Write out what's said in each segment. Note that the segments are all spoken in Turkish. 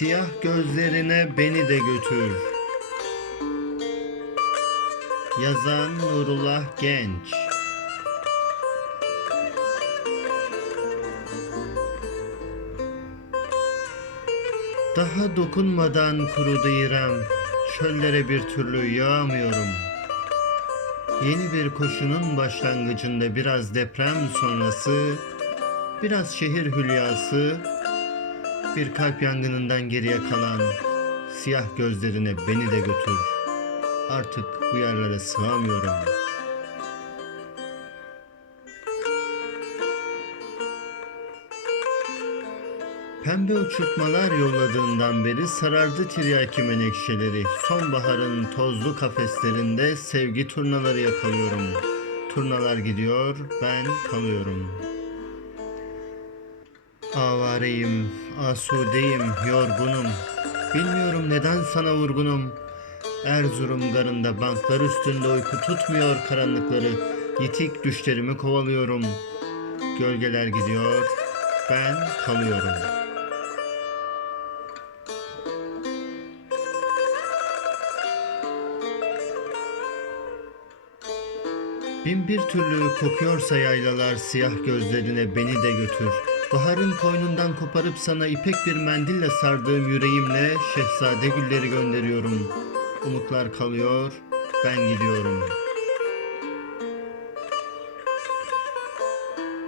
Siyah gözlerine beni de götür. Yazan Nurullah Genç. Daha dokunmadan kurudu İrem. Çöllere bir türlü yağmıyorum. Yeni bir koşunun başlangıcında biraz deprem sonrası, biraz şehir hülyası, bir kalp yangınından geriye kalan siyah gözlerine beni de götür. Artık bu yerlere sığamıyorum. Pembe uçurtmalar yolladığından beri sarardı tiryaki menekşeleri. Sonbaharın tozlu kafeslerinde sevgi turnaları yakalıyorum. Turnalar gidiyor, ben kalıyorum. Avareyim, asudeyim, yorgunum. Bilmiyorum neden sana vurgunum. Erzurum garında banklar üstünde uyku tutmuyor karanlıkları. Yitik düşlerimi kovalıyorum. Gölgeler gidiyor, ben kalıyorum. Bin bir türlü kokuyorsa yaylalar siyah gözlerine beni de götür. Baharın koynundan koparıp sana ipek bir mendille sardığım yüreğimle şehzade gülleri gönderiyorum. Umutlar kalıyor, ben gidiyorum.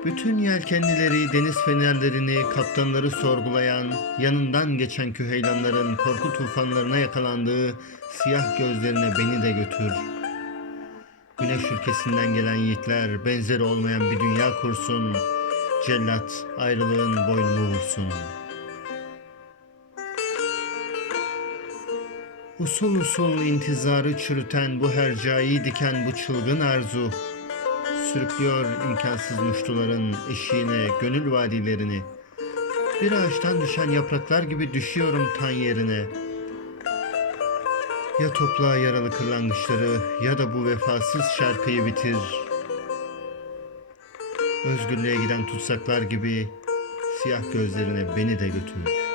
Bütün yelkenlileri, deniz fenerlerini, kaptanları sorgulayan, yanından geçen küheylanların korku tufanlarına yakalandığı siyah gözlerine beni de götür. Güneş ülkesinden gelen yiğitler benzeri olmayan bir dünya kursun. Cellat ayrılığın boynumu vursun. Usul usul intizarı çürüten bu hercai diken bu çılgın arzu. Sürüklüyor imkansız muştuların eşiğine gönül vadilerini. Bir ağaçtan düşen yapraklar gibi düşüyorum tan yerine. Ya topla yaralı kırlangıçları ya da bu vefasız şarkıyı bitir. Özgürlüğe giden tutsaklar gibi siyah gözlerine beni de götür.